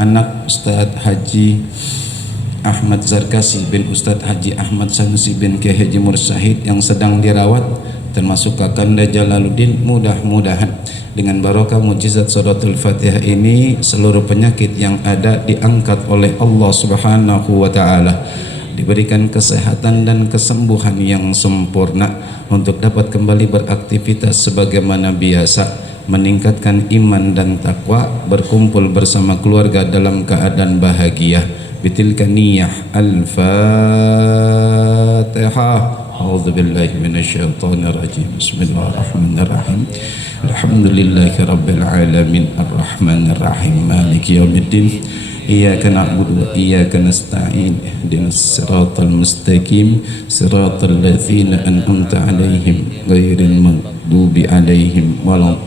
anak Ustadz Haji Ahmad Zarkasi bin Ustadz Haji Ahmad Sanusi bin Kiai Haji Mursyahid yang sedang dirawat, termasuk Kakanda Jalaluddin. Mudah-mudahan dengan barokah mujizat suratul Fatihah ini seluruh penyakit yang ada diangkat oleh Allah Subhanahu wa taala, diberikan kesehatan dan kesembuhan yang sempurna untuk dapat kembali beraktivitas sebagaimana biasa, meningkatkan iman dan takwa, berkumpul bersama keluarga dalam keadaan bahagia. Bitilka niyah al-Fatihah. A'udzu billahi minasyaitonir rajim. Bismillahirrahmanirrahim. Alhamdulillahi rabbil alamin arrahmanir rahim maliki yaumiddin. Iyyaka na'budu wa iyyaka nasta'in. Ihdinas siratal mustaqim, siratal ladzina an'amta 'alaihim ghairil maghdubi 'alaihim waladdallin.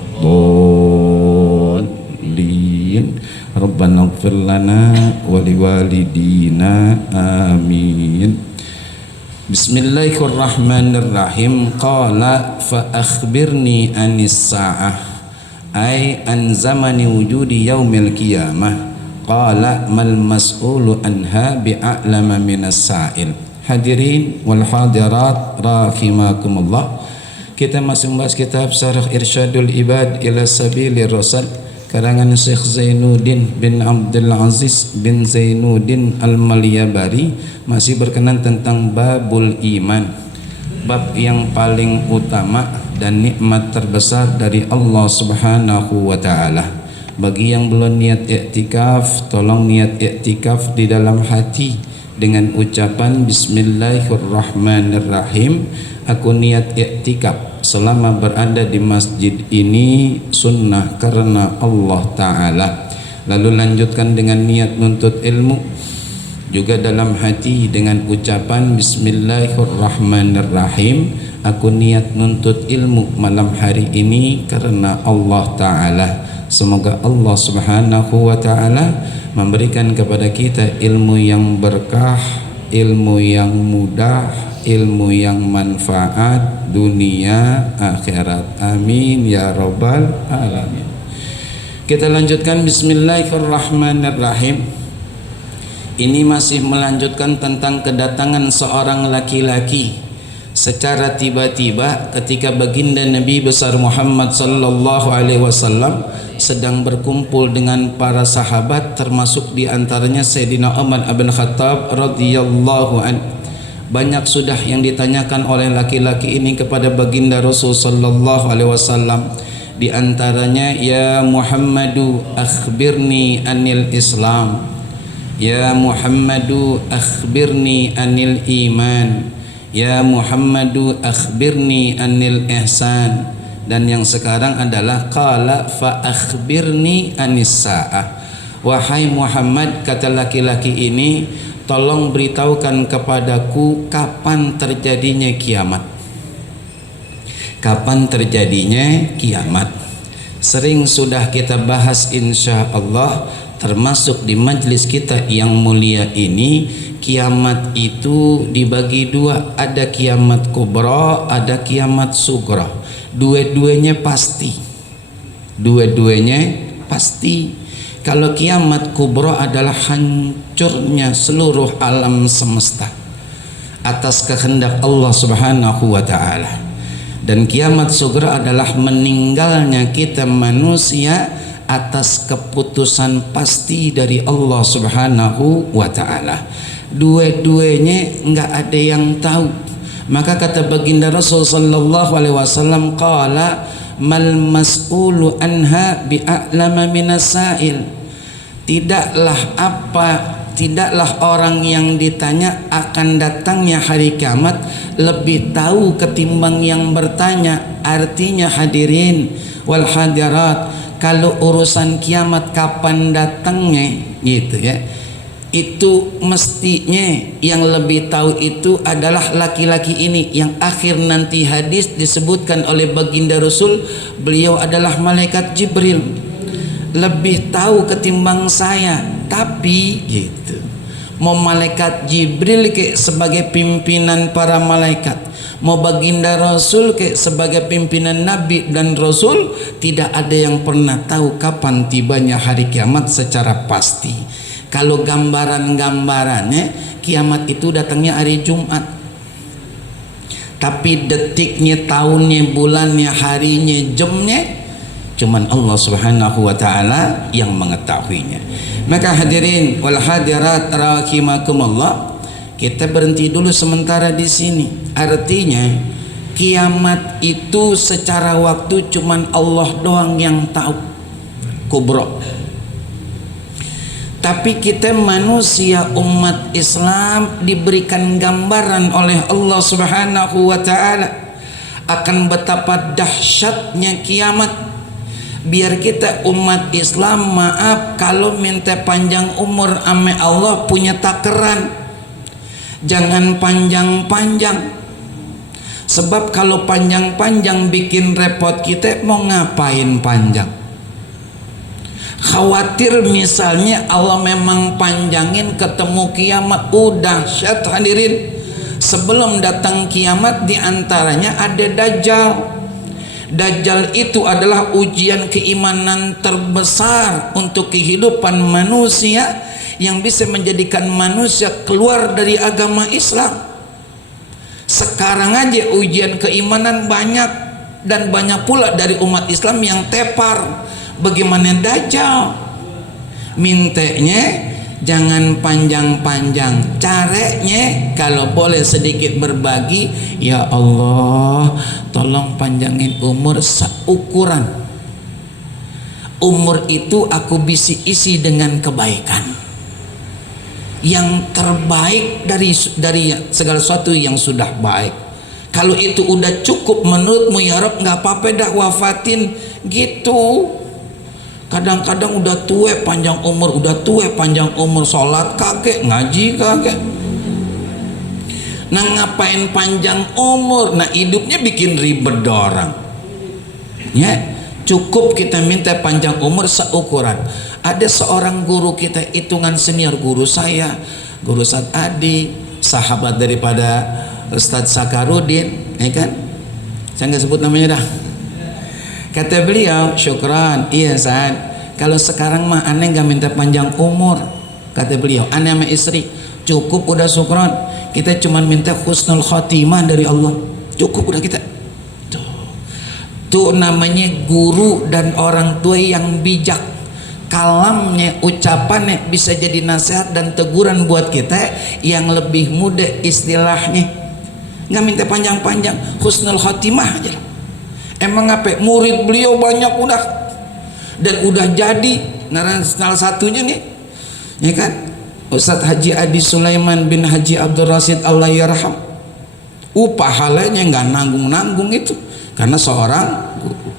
Rabbana ighfir lana wa liwalidina amin. Bismillahirrahmanirrahim. Qala fa akhbirni anis sa'ah ay an zamani wujudi yaumil qiyamah. Qala mal mas'ulu anha bi'a'lama minas sa'il. Hadirin wal hadirat rahimakumullah, kita masih membahas kitab Syarah Irsyadul Ibad ila Sabilir Rasyad karangan Syekh Zainuddin bin Abdul Aziz bin Zainuddin Al-Malyabari, masih berkenan tentang babul iman, bab yang paling utama dan nikmat terbesar dari Allah Subhanahu wa taala. Bagi yang belum niat i'tikaf, tolong niat i'tikaf di dalam hati dengan ucapan Bismillahirrahmanirrahim. Aku niat i'tikaf selama berada di masjid ini sunnah karena Allah Ta'ala. Lalu lanjutkan dengan niat nuntut ilmu juga dalam hati dengan ucapan Bismillahirrahmanirrahim. Aku niat nuntut ilmu malam hari ini karena Allah Ta'ala. Semoga Allah Subhanahu wa Ta'ala memberikan kepada kita ilmu yang berkah, ilmu yang mudah, ilmu yang manfaat dunia akhirat. Amin ya rabbal alamin. Kita lanjutkan Bismillahirrahmanirrahim. Ini masih melanjutkan tentang kedatangan seorang laki-laki secara tiba-tiba ketika baginda Nabi besar Muhammad sallallahu alaihi wasallam sedang berkumpul dengan para sahabat, termasuk diantaranya Sayyidina Umar bin Khattab radhiyallahu anhu. Banyak sudah yang ditanyakan oleh laki-laki ini kepada baginda Rasul sallallahu alaihi wasallam. Di antaranya, ya Muhammadu akhbirni anil Islam, ya Muhammadu akhbirni anil iman, ya Muhammadu akhbirni anil ihsan. Dan yang sekarang adalah qala fa akhbirni anis sa'ah. Wahai Muhammad, kata laki-laki ini, tolong beritahukan kepadaku kapan terjadinya kiamat. Kapan terjadinya kiamat? Sering sudah kita bahas insya Allah, termasuk di majlis kita yang mulia ini. Kiamat itu dibagi dua, ada kiamat kubra, ada kiamat sugra. Dua-duanya pasti. Dua-duanya pasti. Kalau kiamat kubra adalah hancurnya seluruh alam semesta atas kehendak Allah Subhanahu wa taala. Dan kiamat sugra adalah meninggalnya kita manusia atas keputusan pasti dari Allah Subhanahu wa taala. Dua-duanya enggak ada yang tahu. Maka kata baginda Rasul sallallahu alaihi wasallam, qala mal mas'ulu anha bi'a'lama minas sa'il. Tidaklah orang yang ditanya akan datangnya hari kiamat lebih tahu ketimbang yang bertanya. Artinya hadirin wal hadirat, kalau urusan kiamat kapan datangnya gitu ya, itu mestinya yang lebih tahu itu adalah laki-laki ini, yang akhir nanti hadis disebutkan oleh baginda Rasul, beliau adalah malaikat Jibril, lebih tahu ketimbang saya. Tapi gitu, mau malaikat Jibril sebagai pimpinan para malaikat, mau baginda Rasul kayak sebagai pimpinan Nabi dan Rasul, tidak ada yang pernah tahu kapan tibanya hari kiamat secara pasti. Kalau gambaran-gambarannya, kiamat itu datangnya hari Jumat, tapi detiknya, tahunnya, bulannya, harinya, jamnya cuman Allah Subhanahu wa taala yang mengetahuinya. Maka hadirin wal hadirat rahimakumullah, kita berhenti dulu sementara di sini. Artinya kiamat itu secara waktu cuman Allah doang yang tahu kubro. Tapi kita manusia umat Islam diberikan gambaran oleh Allah Subhanahu wa taala akan betapa dahsyatnya kiamat. Biar kita umat Islam, maaf kalau minta panjang umur ame Allah punya takaran, jangan panjang-panjang. Sebab kalau panjang-panjang bikin repot kita, mau ngapain panjang? Khawatir misalnya Allah memang panjangin ketemu kiamat, udah syat hadirin. Sebelum datang kiamat diantaranya ada Dajjal. Dajjal itu adalah ujian keimanan terbesar untuk kehidupan manusia yang bisa menjadikan manusia keluar dari agama Islam. Sekarang aja ujian keimanan banyak, dan banyak pula dari umat Islam yang tepar. Bagaimana Dajjal? Mintanya jangan panjang-panjang, caranya kalau boleh sedikit berbagi, ya Allah tolong panjangin umur seukuran umur itu aku bisa isi dengan kebaikan yang terbaik dari segala sesuatu yang sudah baik. Kalau itu udah cukup menurutmu ya Rabb, nggak apa-apa dah wafatin gitu. Kadang-kadang udah tua panjang umur, sholat kakek, ngaji kakek. Nah ngapain panjang umur? Nah hidupnya bikin ribet orang. Ya, cukup kita minta panjang umur seukuran. Ada seorang guru kita, hitungan senior guru saya, guru Ustaz Adi, sahabat daripada Ustaz Sakarudin, ya kan? Saya nggak sebut namanya dah. Kata beliau, syukran, iya Ustaz, kalau sekarang mah aneh nggak minta panjang umur. Kata beliau, aneh sama istri cukup udah syukran, kita cuma minta husnul khotimah dari Allah, cukup udah kita. Tuh namanya guru dan orang tua yang bijak. Kalamnya, ucapannya bisa jadi nasihat dan teguran buat kita yang lebih muda. Istilahnya nggak minta panjang-panjang, husnul khotimah aja. Emang apa? Murid beliau banyak udah, dan udah jadi. Salah satunya nih, ya kan, Ustadz Haji Adi Sulaiman bin Haji Abdul Rasid Allah yarham. Pahalanya nggak nanggung-nanggung itu karena seorang guru.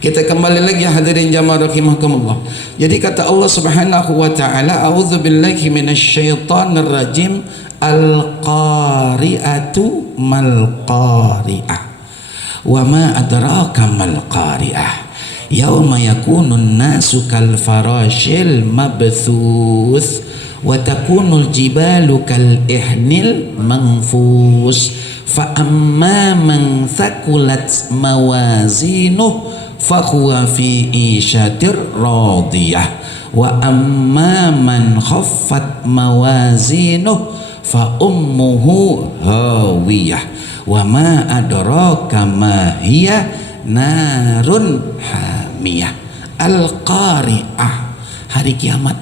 Kita kembali lagi hadirin jamaah rahimakumullah. Jadi kata Allah Subhanahu wa taala, a'udzubillahi minasyaitonir rajim, al-qari'atu mal qari'ah. Wa ma adraka mal qari'ah, yauma yakunun nasu kal farashil mabthuth wa takunul jibalu kal ihnil manfus fa amma man thaqulat mawazinuh fa huwa fi isyatir radiyah wa amma man khaffat mawazinuh fa ummuhu hawiyah wa ma adraka ma hiya narun hamiyah. Al-qari'ah, hari kiamat.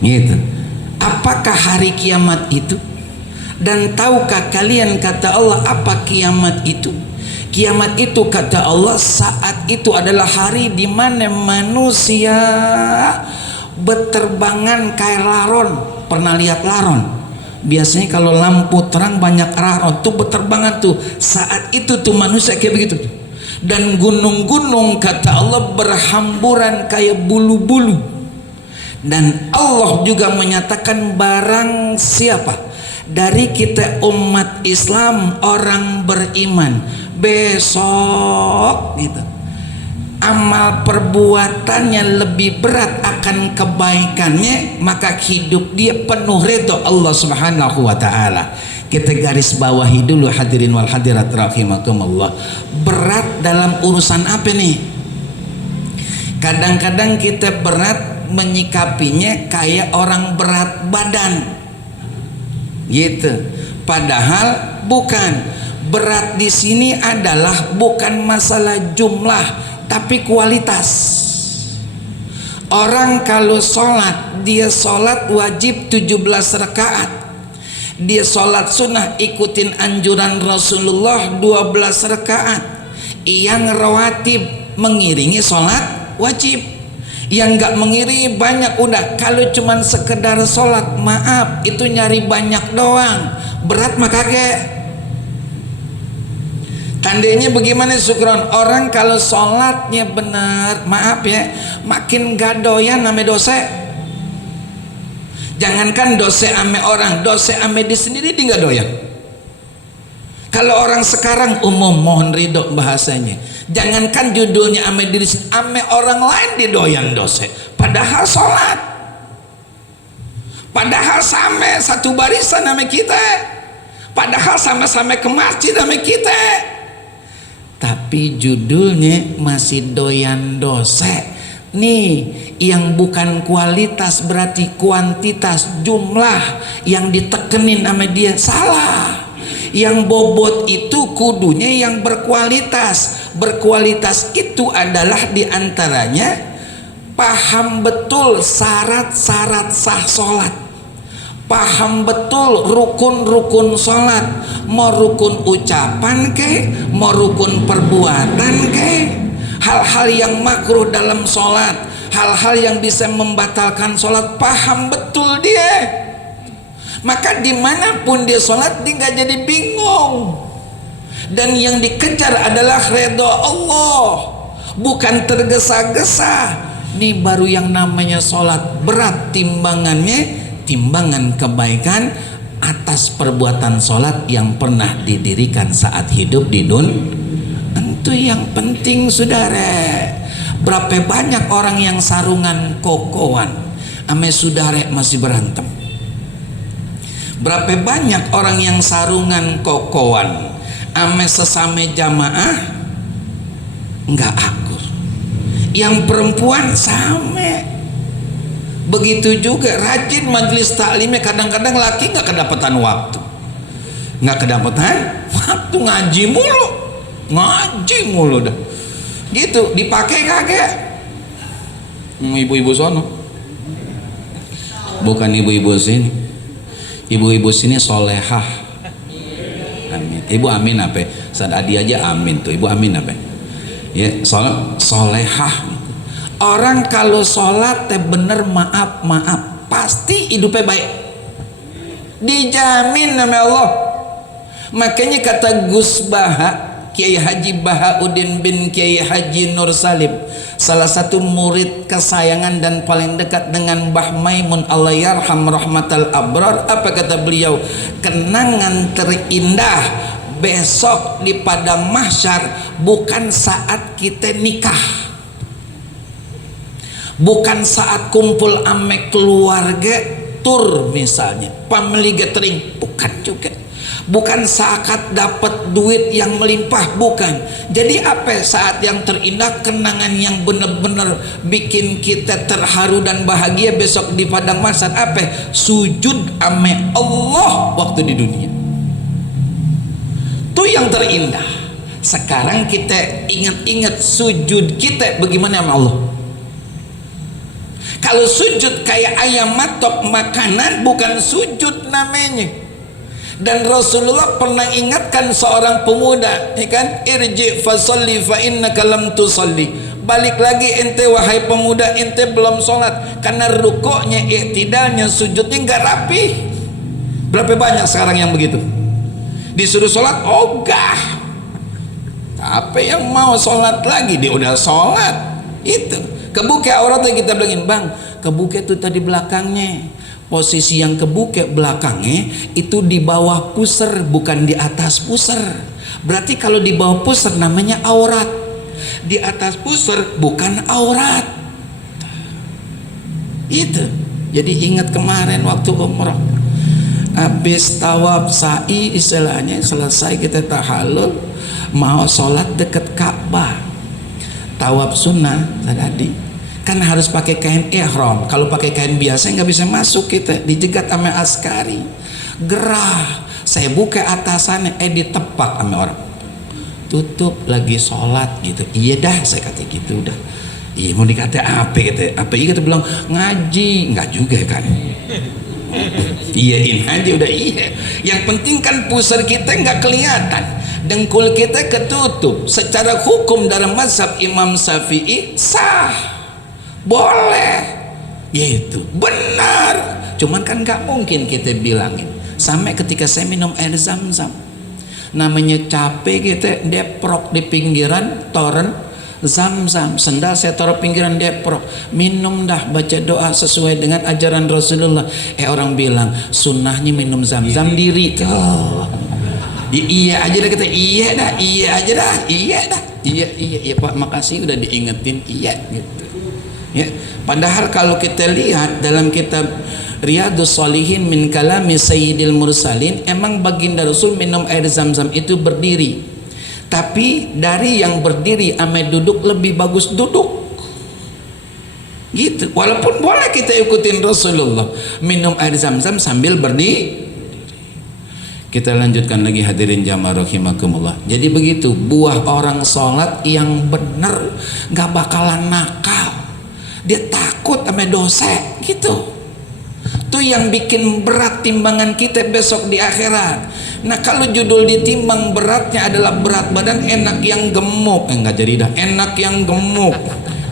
Gitu. Apakah hari kiamat itu? Dan tahukah kalian kata Allah apa kiamat itu? Kiamat itu kata Allah saat itu adalah hari di mana manusia berterbangan kayak laron. Pernah lihat laron? Biasanya kalau lampu terang banyak laron tuh berterbangan tuh. Saat itu tuh manusia kayak begitu. Dan gunung-gunung kata Allah berhamburan kayak bulu-bulu. Dan Allah juga menyatakan barang siapa dari kita umat Islam orang beriman besok gitu amal perbuatannya lebih berat akan kebaikannya, maka hidup dia penuh ridho Allah Subhanahu wa taala. Kita garis bawahi dulu hadirin wal hadirat rahimakumullah. Berat dalam urusan apa nih? Kadang-kadang kita berat menyikapinya kayak orang berat badan gitu, padahal bukan. Berat di sini adalah bukan masalah jumlah tapi kualitas. Orang kalau sholat, dia sholat wajib 17 rakaat, dia sholat sunnah ikutin anjuran Rasulullah 12 rakaat, yang rawatib mengiringi sholat wajib, yang nggak mengiringi banyak udah. Kalau cuman sekedar sholat, maaf, itu nyari banyak doang, berat mah kagak. Tandanya bagaimana Sukron? Orang kalau sholatnya benar, maaf ya, makin gak doyan ame dosa. Jangankan dosa ame orang, dosa ame di sendiri dia gak doyan. Kalau orang sekarang umum, mohon ridho bahasanya, jangankan judulnya ame diri sendiri, ame orang lain didoyan dosa, padahal sholat, padahal sama satu barisan ame kita, padahal sama-sama ke masjid ame kita, tapi judulnya masih doyan dosa. Nih yang bukan kualitas berarti kuantitas, jumlah yang ditekenin sama dia salah. Yang bobot itu kudunya yang berkualitas. Berkualitas itu adalah diantaranya paham betul syarat-syarat sah sholat, paham betul rukun-rukun sholat, mau rukun ucapan ke, mau rukun perbuatan ke, hal-hal yang makruh dalam sholat, hal-hal yang bisa membatalkan sholat, paham betul dia. Maka dimanapun dia sholat, dia nggak jadi bingung. Dan yang dikejar adalah redha Allah, bukan tergesa-gesa. Ini baru yang namanya sholat berat timbangannya, timbangan kebaikan atas perbuatan sholat yang pernah didirikan saat hidup di dunia. Itu yang penting saudara. Berapa banyak orang yang sarungan kokoan ame saudara masih berantem. Berapa banyak orang yang sarungan kokoan ame sesame jamaah nggak akur. Yang perempuan sama. Begitu juga rajin majelis taklimnya, kadang-kadang laki nggak kedapatan waktu, ngaji mulu dah gitu, dipakai kagak. Ibu-ibu sono, bukan ibu-ibu sini, ibu-ibu sini solehah. Amin. Ibu amin apa? Saat adi aja amin tuh, ibu amin apa? Ya, solehah. Orang kalau sholat teh bener, maaf pasti hidupnya baik, dijamin nama Allah. Makanya kata Gus Baha, Kiai Haji Bahauddin bin Kiai Haji Nur Salim, salah satu murid kesayangan dan paling dekat dengan Mbah Maimun Allah yarham rahmatal abrar, apa kata beliau? Kenangan terindah besok di padang mahsyar bukan saat kita nikah, bukan saat kumpul ame keluarga tur misalnya, family gathering, bukan juga, bukan saat dapat duit yang melimpah, bukan. Jadi apa saat yang terindah, kenangan yang benar-benar bikin kita terharu dan bahagia besok di padang mahsyar? Apa? Sujud ame Allah waktu di dunia, itu yang terindah. Sekarang kita ingat-ingat sujud kita bagaimana sama Allah. Kalau sujud kayak ayam matok makanan, bukan sujud namanya. Dan Rasulullah pernah ingatkan seorang pemuda, ya kan, irji fasalli fa innaka lam tusalli, balik lagi ente wahai pemuda, ente belum sholat, karena rukuknya, iktidalnya, sujudnya nggak rapi. Berapa banyak sekarang yang begitu, disuruh sholat ogah, apa yang mau sholat lagi, dia udah sholat. Itu kebuka auratnya, kita bilangin, bang kebuka itu tadi belakangnya, posisi yang kebuka belakangnya itu di bawah pusar, bukan di atas pusar. Berarti kalau di bawah pusar namanya aurat. di atas pusar bukan aurat. Itu. Jadi ingat kemarin waktu umrah, habis tawaf sa'i istilahnya, selesai kita tahallul, mau sholat dekat Ka'bah, tawaf sunnah tadi kan harus pakai kain ihram. Kalau pakai kain biasa nggak bisa masuk, kita dijegat sama askari. Gerah, saya buka atasannya, ditepak sama orang, tutup lagi sholat gitu. Iya dah, saya kata gitu udah. Iya mau dikata apa gitu? Apa iya kita bilang ngaji, nggak juga kan? Iyain aja udah iya. Yang penting kan pusar kita nggak kelihatan, dengkul kita ketutup. Secara hukum dalam mazhab Imam Syafi'i sah, boleh, gitu, benar. Cuman kan nggak mungkin kita bilangin. Sampai ketika saya minum air zam-zam, namanya capek kita deprok di pinggiran toren zam-zam, sendal saya taruh pinggiran deprok, minum dah, baca doa sesuai dengan ajaran Rasulullah. Orang bilang sunnahnya minum zam-zam diri tuh. Iya aja dah, kita iya dah, iya aja dah, iya dah, iya Pak, makasih udah diingetin, iya gitu ya. Padahal kalau kita lihat dalam kitab Riyadhus Shalihin min kalami Sayyidil Mursalin, emang baginda Rasul minum air zam-zam itu berdiri. Tapi dari yang berdiri ame duduk lebih bagus duduk gitu. Walaupun boleh kita ikutin Rasulullah minum air zam-zam sambil berdiri. Kita lanjutkan lagi hadirin jamaah rahimakumullah. Jadi begitu buah orang sholat yang benar, gak bakalan nakal, dia takut sama dosa gitu. Itu yang bikin berat timbangan kita besok di akhirat. Nah kalau judul ditimbang beratnya adalah berat badan, enak yang gemuk, enggak jadi dah, enak yang gemuk.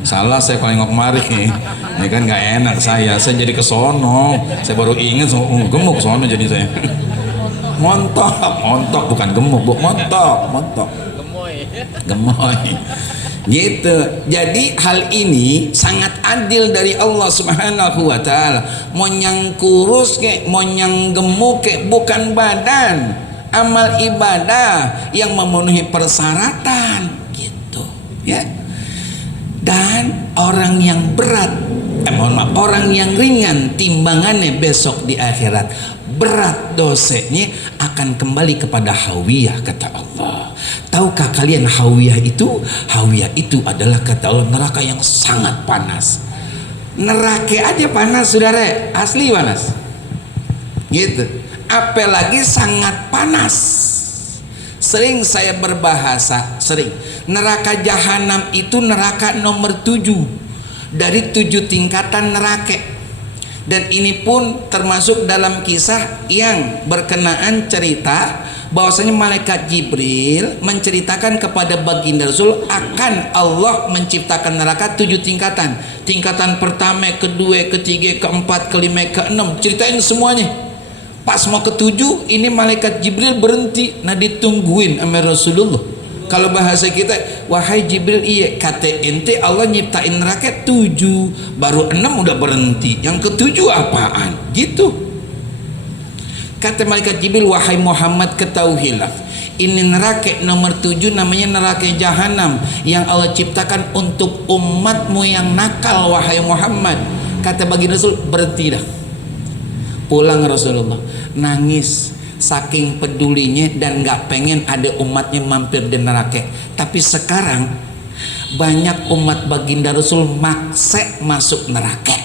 Salah saya kalau nengok kemari ya kan, nggak enak saya jadi kesono, saya baru ingat gemuk sono jadi saya. Montok bukan gemuk bu, montok gemoy gitu. Jadi hal ini sangat adil dari Allah Subhanahu wa taala. Mau yang kurus kek, mau yang gemuk kek, bukan badan, amal ibadah yang memenuhi persyaratan gitu ya. Dan orang yang berat, orang yang ringan timbangannya besok di akhirat, berat dosanya akan kembali kepada hawiyah, kata Allah. Tahukah kalian hawiyah itu? Hawiyah itu adalah, kata Allah, neraka yang sangat panas. Neraka aja panas saudara, asli panas gitu, apalagi sangat panas. Sering saya berbahasa, neraka jahanam itu neraka nomor 7 dari 7 tingkatan neraka. Dan ini pun termasuk dalam kisah yang berkenaan cerita bahwasanya malaikat Jibril menceritakan kepada baginda Rasul akan Allah menciptakan neraka 7 tingkatan. Tingkatan pertama, kedua, ketiga, keempat, kelima, keenam, ceritain semuanya. Pas mau ke-7 ini malaikat Jibril berhenti, nah ditungguin sama Rasulullah. Kalau bahasa kita, wahai Jibril, iya kata ente Allah nyiptain neraka 7, baru 6 udah berhenti, yang ke-7 apaan gitu. Kata malaikat Jibril, wahai Muhammad, ketahuilah ini neraka nomor 7 namanya neraka jahanam yang Allah ciptakan untuk umatmu yang nakal, wahai Muhammad. Kata baginda Rasul, berhenti dah. Pulang Rasulullah nangis saking pedulinya dan gak pengen ada umatnya mampir di neraka. Tapi sekarang banyak umat baginda Rasul maksa masuk neraka,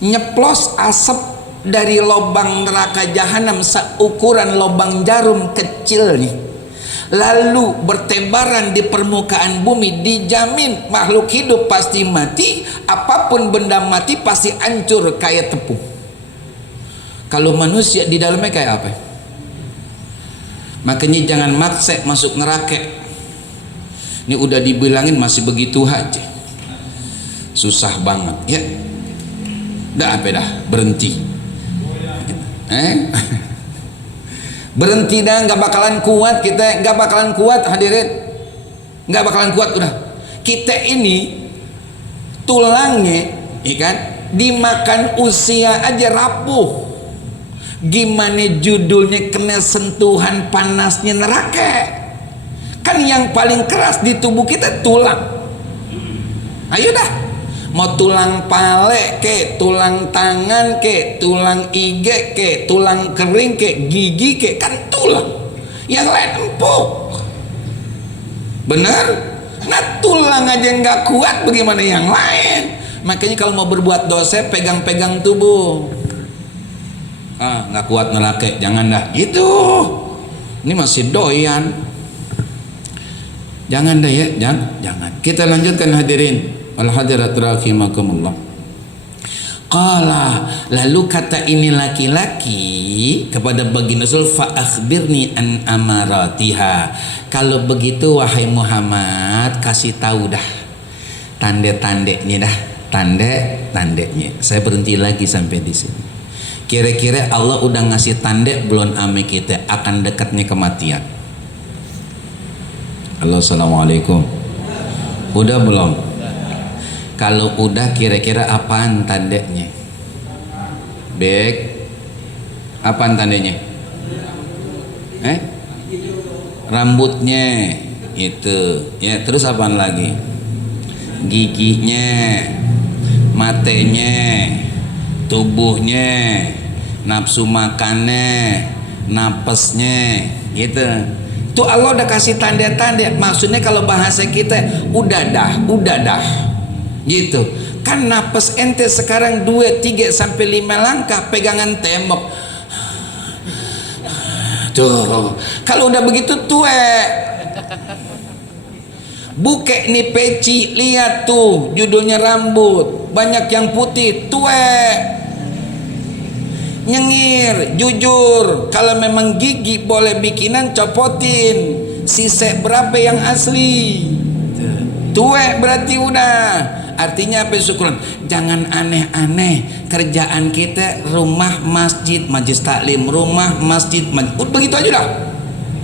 nyeplos asap dari lubang neraka jahanam seukuran lubang jarum kecil nih, lalu bertebaran di permukaan bumi. Dijamin makhluk hidup pasti mati, apapun benda mati pasti hancur kayak tepung. Kalau manusia di dalamnya kayak apa? Makanya jangan maksa masuk neraka. Ini udah dibilangin masih begitu aja, susah banget ya. Dah apa dah, berhenti. Berhenti dah, nggak bakalan kuat kita, nggak bakalan kuat hadirin, nggak bakalan kuat udah. Kita ini tulangnya, ikan dimakan usia aja rapuh. Gimana judulnya kena sentuhan panasnya neraka? Kan yang paling keras di tubuh kita tulang. Ayo dah, mau tulang pale ke, tulang tangan ke, tulang iga ke, tulang kering ke, gigi ke, kan tulang. Yang lain empuk. Benar? Nah tulang aja nggak kuat, bagaimana yang lain? Makanya kalau mau berbuat dosa, pegang-pegang tubuh. Nggak kuat neraka, jangan dah gitu. Ini masih doyan. Jangan dah ya, jangan. Kita lanjutkan hadirin. Wal hadirat rahimakumullah. Qala, lalu kata ini laki-laki kepada baginda Rasul, fa akhbirni an amaratiha. Kalau begitu wahai Muhammad, kasih tahu dah tanda-tandanya dah, tanda-tandanya. Saya berhenti lagi sampai di sini. Kira-kira Allah udah ngasih tanda belum ame kita akan dekatnya kematian? Halo, assalamualaikum. Udah belum? Kalau udah, kira-kira apaan tandanya? Baik. Apaan tandanya? Rambutnya itu. Ya, terus apaan lagi? Giginya, matanya, tubuhnya, nafsu makannya, napasnya, gitu. Itu Allah udah kasih tanda-tanda. Maksudnya kalau bahasa kita udah dah gitu. Kan napas ente sekarang 2, 3 sampai 5 langkah pegangan tembok. Tuh, kalau udah begitu tuh buke nih peci, lihat tuh judulnya rambut, banyak yang putih, nyengir, jujur. Kalau memang gigi boleh bikinan, copotin. Sisa berapa yang asli? Tuwek berarti udah. Artinya apa syukuran? Jangan aneh-aneh. Kerjaan kita rumah masjid, majlis taklim, rumah masjid, majlis. Begitu aja dah.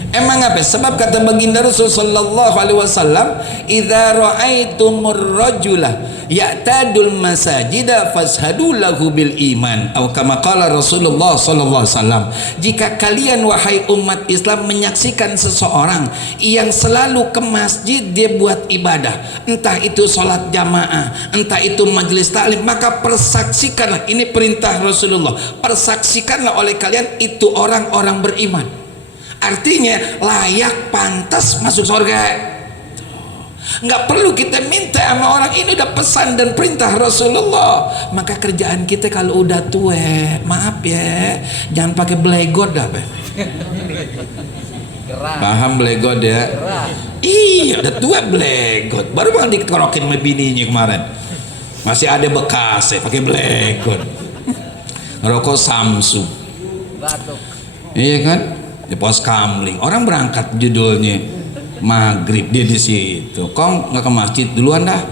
Emang apa? Sebab kata baginda Rasul sallallahu alaihi wasallam, "Idza ra'aitumur rajula ya'tadul masajida fashhadu lahu bil iman." Atau kama qala Rasulullah sallallahu alaihi wasallam, jika kalian wahai umat Islam menyaksikan seseorang yang selalu ke masjid dia buat ibadah, entah itu salat jamaah, entah itu majelis taklim, maka persaksikanlah, ini perintah Rasulullah, persaksikanlah oleh kalian itu orang-orang beriman. Artinya layak, pantas masuk surga. Nggak perlu kita minta sama orang, ini udah pesan dan perintah Rasulullah. Maka kerjaan kita kalau udah tua, maaf ya, jangan pakai blegot dah. Paham blegot ya? Iya, udah tua blegot. Baru banget dikerokin sama bininya kemarin. Masih ada bekas ya, pakai blegot. Ngerokok Samsung. Iya kan? Di pos kamling, orang berangkat judulnya maghrib, dia di situ. Kong nggak ke masjid duluan dah.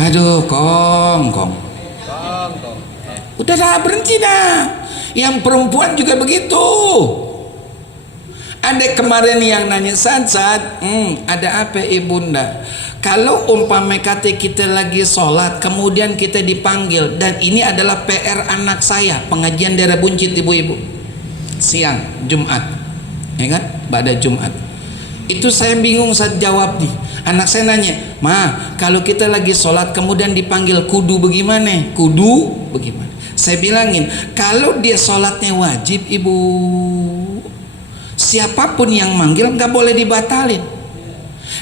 Aduh, kong. Udah dah, berhenti dah. Yang perempuan juga begitu. Ada kemarin yang nanya, Sad, ada apa ibunda? Kalau umpama kata kita lagi sholat, kemudian kita dipanggil, dan ini adalah PR anak saya, pengajian daerah Buncit ibu-ibu. Siang Jumat, ya kan? Pada Jumat itu saya bingung saat jawab nih. Anak saya nanya, Ma, kalau kita lagi sholat kemudian dipanggil kudu bagaimana? Kudu bagaimana? Saya bilangin, kalau dia sholatnya wajib ibu, siapapun yang manggil nggak boleh dibatalin,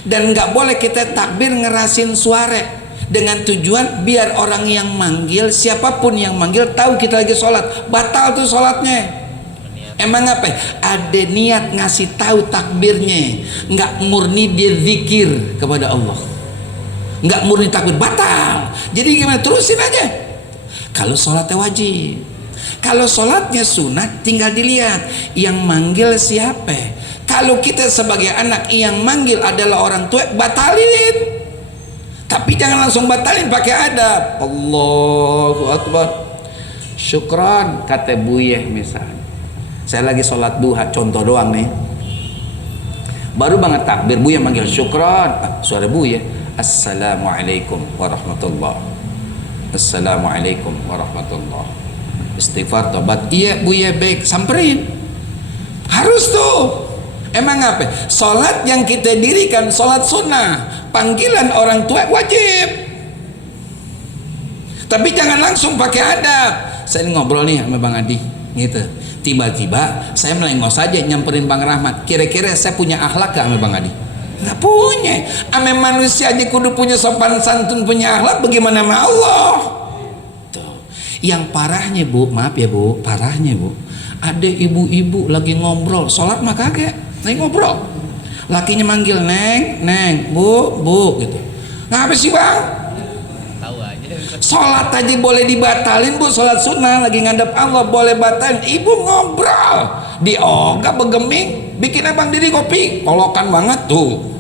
dan nggak boleh kita takbir ngerasin suara dengan tujuan biar orang yang manggil, siapapun yang manggil tahu kita lagi sholat. Batal tuh sholatnya. Emang apa? Ada niat ngasih tahu takbirnya, nggak murni dia zikir kepada Allah, nggak murni takbir, batal. Jadi gimana? Terusin aja. Kalau sholatnya wajib, kalau sholatnya sunat tinggal dilihat yang manggil siapa. Kalau kita sebagai anak yang manggil adalah orang tua, batalin. Tapi jangan langsung batalin, pakai adab. Allahu Akbar, syukran, kata Buya misalnya. Saya lagi sholat duha, contoh doang nih, baru banget takbir, Buya manggil syukran, suara Buya, assalamualaikum warahmatullah, assalamualaikum warahmatullah. istighfar tobat. Iya bu ya baik, samperin, harus tuh. Emang apa? Sholat yang kita dirikan sholat sunnah, panggilan orang tua wajib, tapi jangan langsung pakai adab. Saya ngobrol nih sama Bang Adi gitu, tiba-tiba saya melengos saja nyamperin Bang Rahmat. Kira-kira saya punya akhlak gak sama Bang Adi? Nggak punya. Ame manusia aja kudu punya sopan santun, punya akhlak, bagaimana sama Allah? Tuh. Yang parahnya bu, maaf ya bu, parahnya bu, ada ibu-ibu lagi ngobrol, sholat mah kagak, lagi ngobrol, lakinya manggil neng, neng, bu gitu. Ngapa sih bang? Tahu aja. Sholat aja boleh dibatalin bu, sholat sunnah lagi ngadep Allah boleh batalin. Ibu ngobrol, diogah begeming, bikin abang diri kopi, kolokan banget tuh.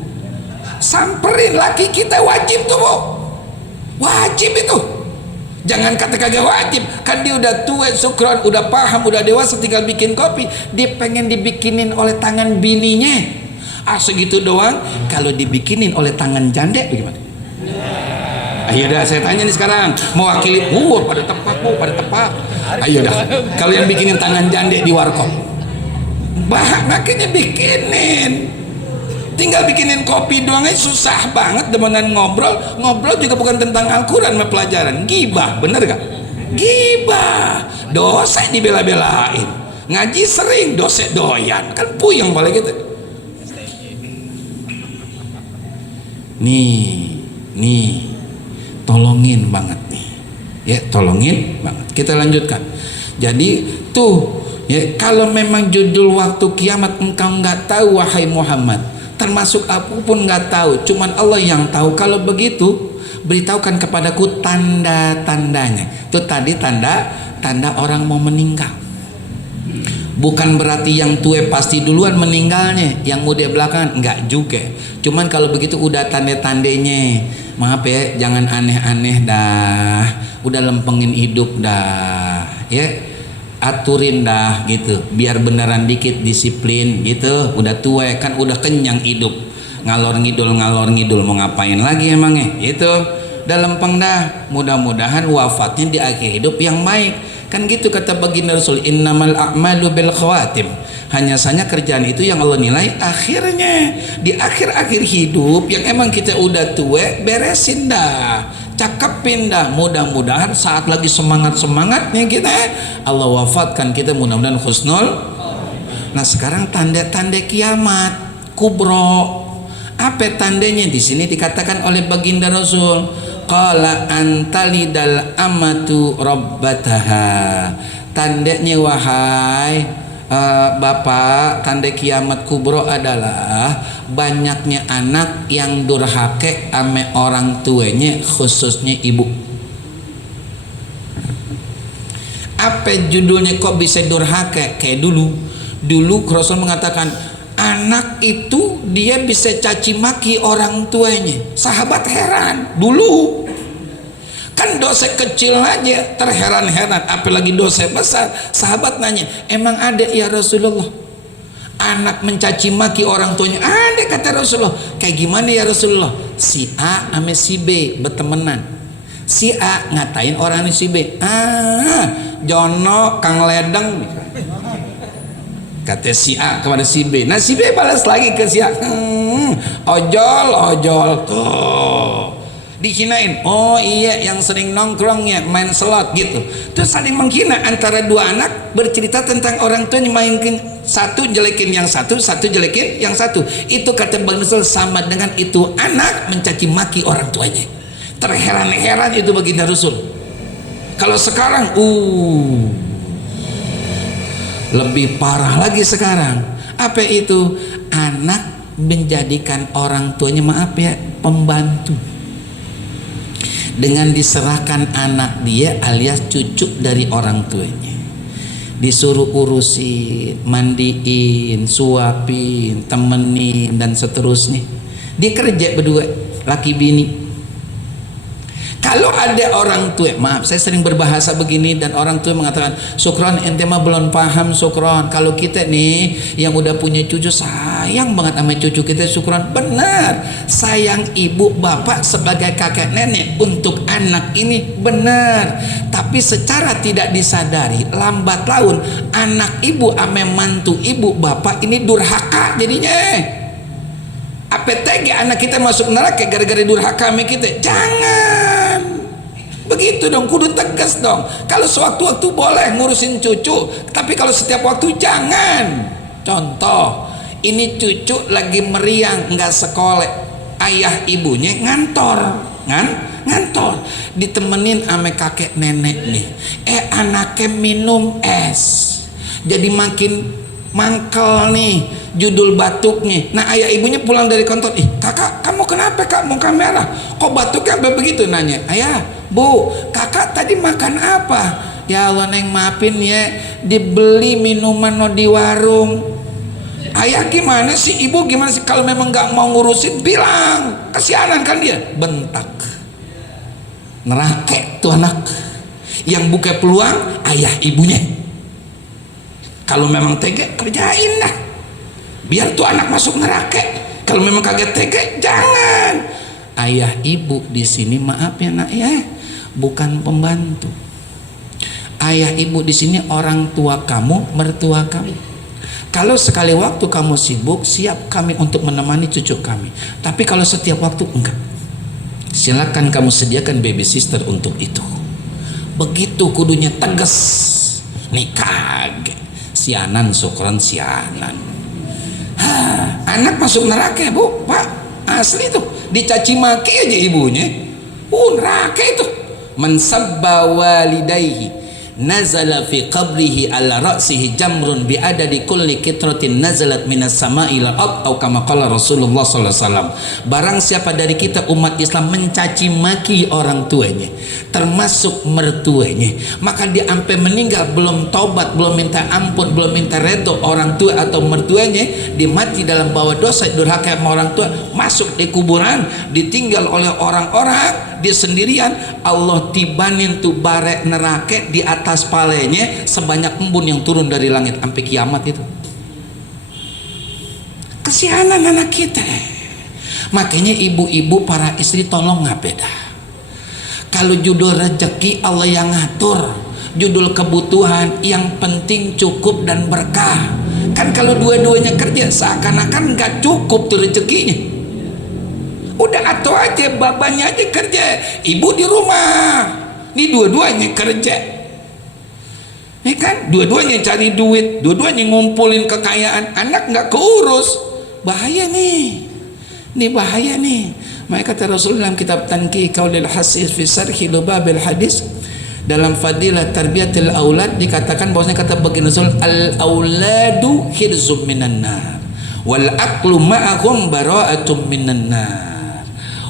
Samperin laki kita, wajib tuh bu, wajib itu. Jangan kata kagak wajib, kan dia udah tua, syukron, udah paham, udah dewasa, tinggal bikin kopi. Dia pengen dibikinin oleh tangan bininya, segitu doang. Kalau dibikinin oleh tangan janda bagaimana? Ayo dah, saya tanya nih sekarang, mewakili pada tepat bu, pada tepat. Ayo dah, kalau yang bikinin tangan janda di warkop, makanya bikinin. Tinggal bikinin kopi doang aja susah banget. Demenan ngobrol juga bukan tentang Al-Quran sama pelajaran. Gibah, bener gak? Gibah, dosa dibela-belain. Ngaji sering, dosa doyan, kan puyeng balik gitu. Nih, tolongin banget nih, ya tolongin banget. Kita lanjutkan. Jadi tuh, ya kalau memang judul waktu kiamat engkau nggak tahu wahai Muhammad, termasuk aku pun nggak tahu, cuman Allah yang tahu. Kalau begitu beritahukan kepadaku tanda-tandanya. Itu tadi tanda orang mau meninggal. Bukan berarti yang tua pasti duluan meninggalnya, yang muda belakangan, enggak juga. Cuman kalau begitu udah tanda-tandanya, maaf ya, jangan aneh-aneh dah, udah lempengin hidup dah, ya aturin dah gitu, biar beneran dikit, disiplin gitu. Udah tua kan, udah kenyang hidup, ngalor ngidul mau ngapain lagi emangnya itu. Udah lempeng dah, mudah-mudahan wafatnya di akhir hidup yang baik kan gitu kata baginda Rasul, innamal a'malu bil khawatim. Hanya saja kerjaan itu yang Allah nilai akhirnya, di akhir-akhir hidup yang emang kita udah tua, beresin dah, cakepin dah. Mudah-mudahan saat lagi semangat-semangatnya kita, Allah wafatkan kita, mudah-mudahan husnul. Nah sekarang tanda-tanda kiamat kubro. Apa tandanya? Di sini dikatakan oleh baginda Rasul, qala antalidal amatu rabbataha. Tandanya wahai Bapak, tanda kiamat kubro adalah banyaknya anak yang durhaka ame orang tuanya, khususnya ibu. Apa judulnya kok bisa durhaka? Kayak dulu Rasul mengatakan anak itu dia bisa caci maki orang tuanya. Sahabat heran dulu, kan dosa kecil aja terheran-heran, apalagi dosa besar. Sahabat nanya, emang ada ya Rasulullah anak mencaci maki orang tuanya? Ada kata Rasulullah. Kayak gimana ya Rasulullah? Si A sama si B bertemanan, si A ngatain orang ini si B, Jono Kang Ledeng, kata si A kepada si B. Nah si B balas lagi ke si A, ojol tuh dihinain. Oh iya, yang sering nongkrongnya main slot gitu. Terus saling menghina antara dua anak, bercerita tentang orang tuanya mainkan, satu jelekin yang satu jelekin yang satu. Itu kata Bang Rasul sama dengan itu anak mencaci maki orang tuanya. Terheran-heran itu baginda Rasul. Kalau sekarang lebih parah lagi sekarang. Apa itu? Anak menjadikan orang tuanya, maaf ya, pembantu, dengan diserahkan anak dia alias cucu dari orang tuanya, disuruh urusin, mandiin, suapin, temenin dan seterusnya. Dia kerja berdua, laki bini. Kalau ada orang tua, maaf saya sering berbahasa begini dan orang tua mengatakan, Sukron ente mah belum paham Sukron, kalau kita nih yang udah punya cucu sayang banget sama cucu kita Sukron. Benar, sayang ibu bapak sebagai kakek nenek untuk anak ini benar, tapi secara tidak disadari lambat laun anak ibu ame mantu ibu bapak ini durhaka jadinya. APTG anak kita masuk neraka gara-gara durhaka sama kita. Jangan begitu dong, kudu tegas dong. Kalau sewaktu-waktu boleh ngurusin cucu, tapi kalau setiap waktu jangan. Contoh, ini cucu lagi meriang nggak sekolah, ayah ibunya ngantor ngantor ditemenin ame kakek nenek nih, anaknya minum es jadi makin mangkel nih judul batuknya. Nah ayah ibunya pulang dari kantor, kakak kamu kenapa kak muka merah, kok batuknya sampai begitu? Nanya, ayah bu kakak tadi makan apa? Ya Allah neng maafin ya, dibeli minuman no di warung. Ayah gimana sih, ibu gimana sih, kalau memang nggak mau ngurusin bilang, kasihanan kan dia. Bentak, nerake tuh anak. Yang buka peluang ayah ibunya. Kalau memang tega kerjain dah, biar tuh anak masuk neraka. Kalau memang kaget tega jangan. Ayah ibu di sini maaf ya nak ya, bukan pembantu. Ayah ibu di sini orang tua kamu, mertua kamu. Kalau sekali waktu kamu sibuk, siap kami untuk menemani cucu kami. Tapi kalau setiap waktu enggak, silakan kamu sediakan baby sister untuk itu. Begitu kudunya tegas. Nih kaget, sianan Sukron sianan. Anak masuk neraka bu, pak, asli tuh dicaci maki aja ibunya. Neraka itu. Man sabba walidayhi nazala fi qabrihi ala ra'sihi jamrun bi adadi kulli kitratin nazalat minas sama'i ila ard atau kama qala Rasulullah sallallahu alaihi wasallam. Barang siapa dari kita umat Islam mencaci maki orang tuanya termasuk mertuanya, maka dia sampai meninggal belum taubat, belum minta ampun, belum minta redho orang tua atau mertuanya, dia mati dalam bawah dosa durhaka sama orang tua, masuk di kuburan, ditinggal oleh orang-orang, dia sendirian, Allah tibanin tuh bare neraka di atas palanya sebanyak embun yang turun dari langit sampai kiamat itu. Kesianan anak kita. Makanya ibu-ibu para istri tolong ngabeda. Kalau judul rezeki Allah yang ngatur, judul kebutuhan yang penting cukup dan berkah. Kan kalau dua-duanya kerja seakan-akan nggak cukup tuh rezekinya. Udah atau aja babanya aja kerja, ibu di rumah. Ini dua-duanya kerja. Ini kan dua-duanya cari duit, dua-duanya ngumpulin kekayaan, anak nggak keurus, bahaya nih. Ini bahaya nih. Maka kata Rasulullah dalam kitab Tanqih Qaulil Hasis fi Sarhi Lubabil Hadis, dalam fadilah tarbiyatil aulad dikatakan bahwasanya kata baginda Rasul, al auladu hirzum minan nar wal aqlu ma'ahum bara'atum minan nar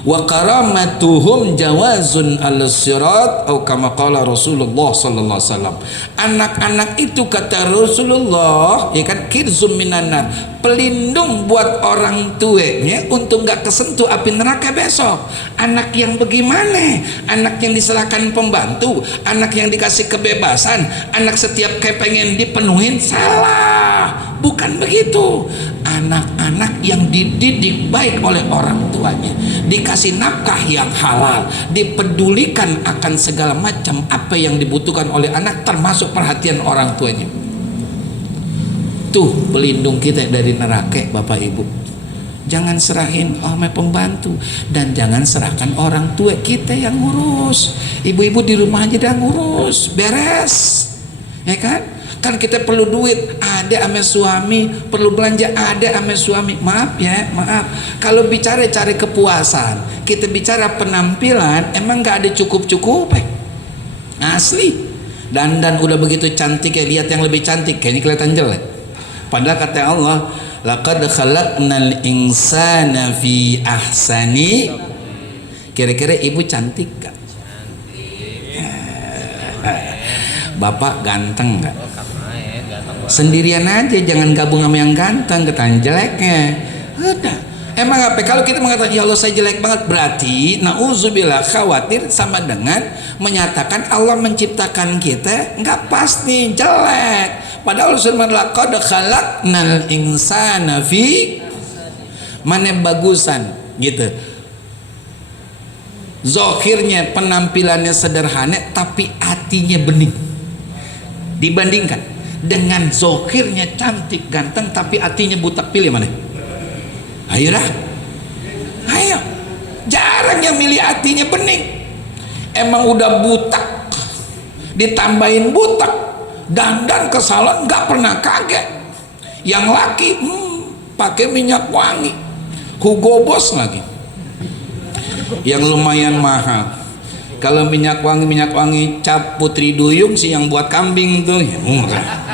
wa karamatuhum jawazun al-sirat atau kama qala Rasulullah sallallahu alaihi wasallam. Anak-anak itu kata Rasulullah, ya kan, kirzum minanar, pelindung buat orang tuanya untuk nggak kesentuh api neraka besok. Anak yang bagaimana? Anak yang diserahkan pembantu, anak yang dikasih kebebasan, anak setiap kayak pengen dipenuhin, salah. Bukan begitu. Anak-anak yang dididik baik oleh orang tuanya, dikasih nafkah yang halal, dipedulikan akan segala macam apa yang dibutuhkan oleh anak, termasuk perhatian orang tuanya. Tuh pelindung kita dari neraka, Bapak Ibu. Jangan serahin sama pembantu, dan jangan serahkan orang tua kita yang ngurus. Ibu-ibu di rumah aja dah ngurus, beres, ya kan? Kan kita perlu duit, ada ame suami, perlu belanja, ada ame suami. Maaf ya, maaf. Kalau bicara cari kepuasan, kita bicara penampilan, emang nggak ada cukup-cukup. Asli. Dan udah begitu cantik ya, lihat yang lebih cantik, kayaknya kelihatan jelek. Padahal kata Allah, laqad khalaqnal insana fi ahsani. Kira-kira ibu cantik gak? Bapak ganteng gak? Sendirian aja, jangan gabung sama yang ganteng, ketan jeleknya. Udah, Emang apa? Kalau kita mengatakan ya Allah saya jelek banget, berarti nauzubillah khawatir sama dengan menyatakan Allah menciptakan kita nggak pas nih, jelek. Padahal Rasulullah laqad khalaqnal insana fi mana bagusan gitu. Zohirnya penampilannya sederhana tapi hatinya bening. Dibandingkan dengan zohirnya cantik ganteng tapi hatinya butak, pilih mana? Ayolah, ayo. Jarang yang milih hatinya bening. Emang udah butak, ditambahin butak, dandan ke salon nggak pernah kaget. Yang laki pakai minyak wangi, Hugo Boss lagi, yang lumayan mahal. Kalau minyak wangi cap Putri Duyung sih yang buat kambing tuh, ya murah.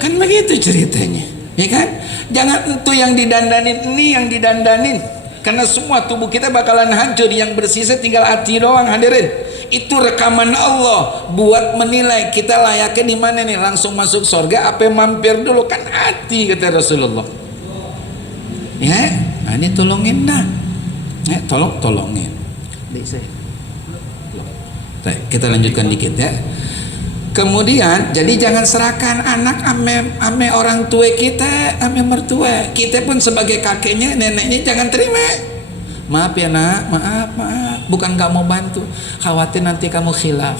Kan begitu ceritanya, ya kan? Jangan itu yang didandanin, ini yang didandanin, karena semua tubuh kita bakalan hancur. Yang bersisa tinggal hati doang, hadirin. Itu rekaman Allah buat menilai kita layaknya di mana nih, langsung masuk surga apa mampir dulu, kan hati kata Rasulullah. Ya, nah ini tolongin dah, ya, tolongin. Kita lanjutkan dikit ya. Kemudian jadi jangan serahkan anak ame orang tua kita, ame mertua kita pun sebagai kakeknya neneknya jangan terima. Maaf ya nak, maaf, bukan gak mau bantu, khawatir nanti kamu khilaf,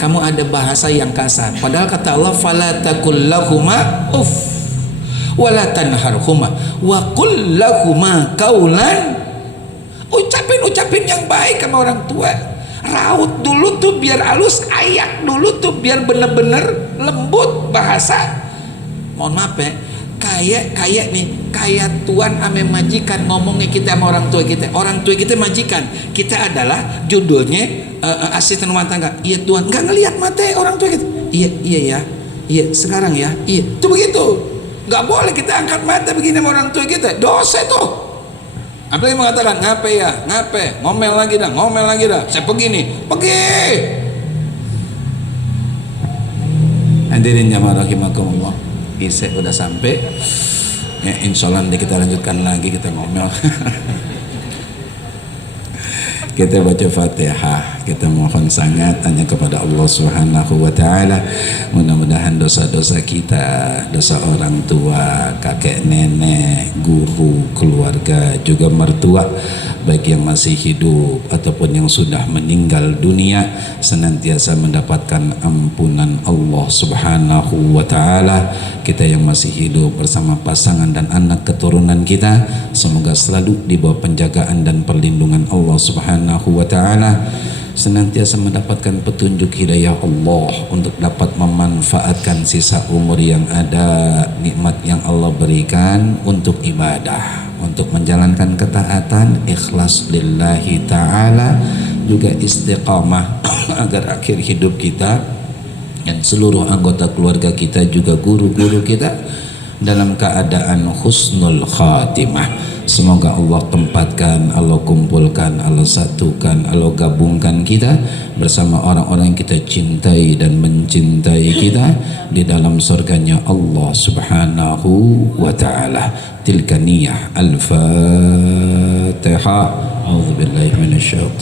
kamu ada bahasa yang kasar. Padahal kata Allah fala taqul lahuma uff wala tanharhuma wa qul lahuma qaulan. Ucapin yang baik sama orang tua. Raut dulu tuh biar halus, ayak dulu tuh biar bener-bener lembut bahasa. Mohon maaf ya, kayak tuan ame majikan ngomongnya kita sama orang tua kita. Orang tua kita majikan, kita adalah judulnya asisten rumah tangga. Iya tuan, nggak ngelihat mata orang tua kita. Iya sekarang ya, iya. Tuh begitu, nggak boleh kita angkat mata begini sama orang tua kita. Dosa tuh. Apalagi mengatakan ngape, ngomel lagi dah, saya pergi. Hadirin jamaah rahimakumullah, isya udah sampai ya, insyaallah nanti kita lanjutkan lagi, kita ngomel. Kita baca Fatihah, kita mohon sangat hanya kepada Allah Subhanahu wa taala. Mudah-mudahan dosa-dosa kita, dosa orang tua, kakek nenek, guru, keluarga, juga mertua, baik yang masih hidup ataupun yang sudah meninggal dunia, senantiasa mendapatkan ampunan Allah Subhanahu wa taala. Kita yang masih hidup bersama pasangan dan anak keturunan kita, semoga selalu di bawah penjagaan dan perlindungan Allah Subhanahu wa taala, senantiasa mendapatkan petunjuk hidayah Allah untuk dapat memanfaatkan sisa umur yang ada, nikmat yang Allah berikan untuk ibadah, untuk menjalankan ketaatan, ikhlas lillahi ta'ala, juga istiqamah agar akhir hidup kita dan seluruh anggota keluarga kita, juga guru-guru kita, dalam keadaan husnul khatimah. Semoga Allah tempatkan, Allah kumpulkan, Allah satukan, Allah gabungkan kita bersama orang-orang yang kita cintai dan mencintai kita di dalam surganya Allah Subhanahu wa ta'ala. Tilka niyah. Al-Fatihah. A'udzubillahi minasyaitonir